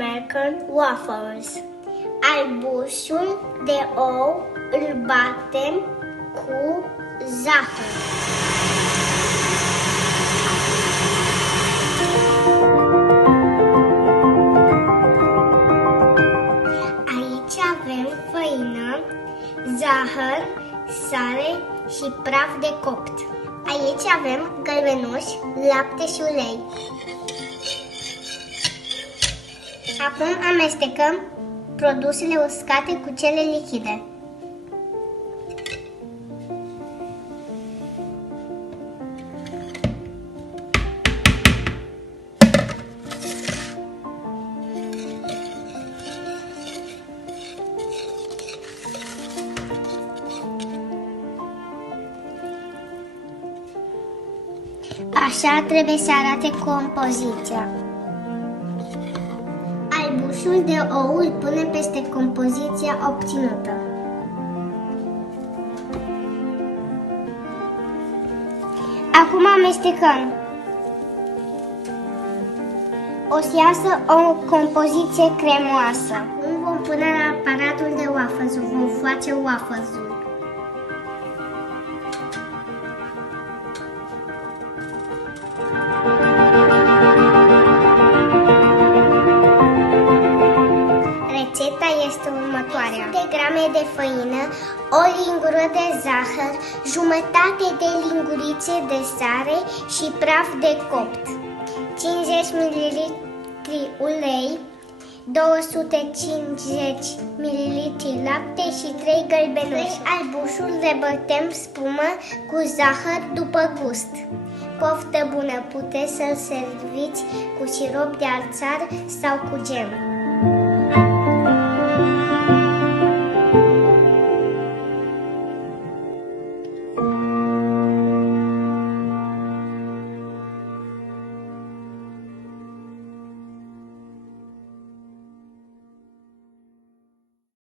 American Waffles. Albușul de ou îl batem cu zahăr. Aici avem făină, zahăr, sare și praf de copt. Aici avem gălbenuși, lapte și ulei. Acum amestecăm produsele uscate cu cele lichide. Așa trebuie să arate compoziția. Albușul de ou îl punem peste compoziția obținută. Acum amestecăm. O să iasă o compoziție cremoasă. Acum vom pune la aparatul de waffles, vom face waffles-ul. Rețeta este următoarea: 100 grame de făină, o lingură de zahăr, jumătate de lingurițe de sare și praf de copt, 50 ml ulei, 250 ml lapte și 3 gălbenuși. Albușul le bătem spumă cu zahăr după gust. Poftă bună! Puteți să-l serviți cu sirop de arțar sau cu gem.